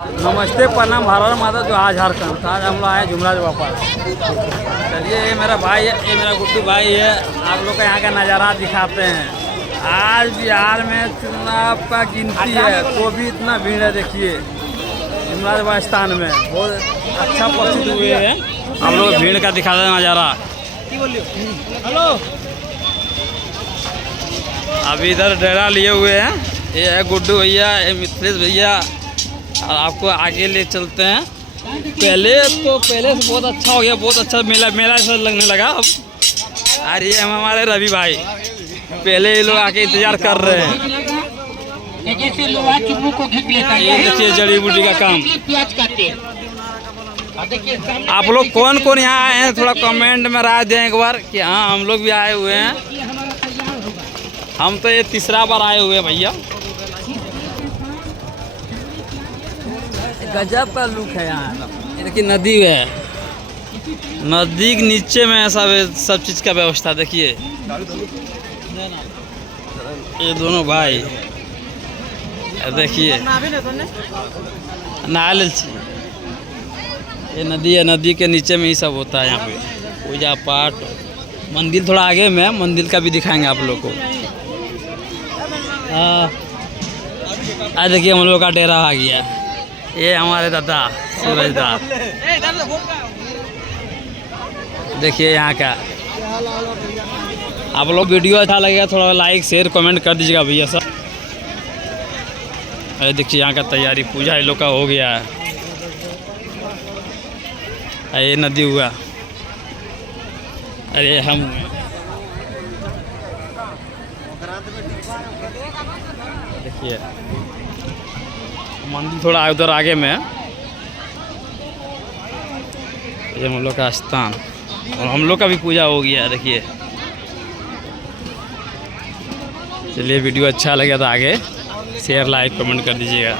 नमस्ते, प्रणाम, भारत माता जो आज झारखंड। आज हम लोग आए जुमराज वापस। चलिए, ये मेरा भाई है, ये मेरा गुड्डू भाई है। आप लोग का यहाँ का नज़ारा दिखाते हैं। आज बिहार में चुनाव का गिनती है, तो भी इतना भीड़ है। देखिए जुमराज स्थान में बहुत अच्छा प्रसिद्ध हुए हैं। आप लोग भीड़ का दिखाते हैं नज़ारा। हेलो, अभी इधर डेरा लिए हुए हैं। ये है गुड्डू भैया, ये मिथिलेश भैया, और आपको आगे ले चलते हैं। पहले से बहुत अच्छा हो गया, बहुत अच्छा मेला से लगने लगा अब। और ये हम हमारे रवि भाई, पहले ये लोग आके इंतजार कर रहे हैं। ये देखिए जड़ी बूटी का काम। आप लोग कौन कौन यहाँ आए हैं, थोड़ा कमेंट में राय दें एक बार कि हाँ हम लोग भी आए हुए हैं। हम तो ये तीसरा बार आए हुए हैं भैया। गजब का लुक है यहाँ। देखिए नदी है, नदी के नीचे में सब चीज़ का व्यवस्था। देखिए ये दोनों भाई, देखिए नहा ले। ये नदी है, नदी के नीचे में ही सब होता है यहाँ पे पूजा पाठ। मंदिर थोड़ा आगे में, मंदिर का भी दिखाएंगे आप लोग को। देखिए हम लोग का डेरा आ गया। ये हमारे दादा सूरज दा। देखिए यहाँ का। आप लोग वीडियो अच्छा लगेगा थोड़ा लाइक शेयर कमेंट कर दीजिएगा भैया सब। अरे देखिए यहाँ का तैयारी, पूजा इन लोग का हो गया है। ये नदी हुआ, अरे हम देखिए मंदिर थोड़ा उधर आगे में। ये हम लोग का स्थान, और हम लोग का भी पूजा हो गया। देखिए चलिए, वीडियो अच्छा लगे तो आगे शेयर लाइक कमेंट कर दीजिएगा।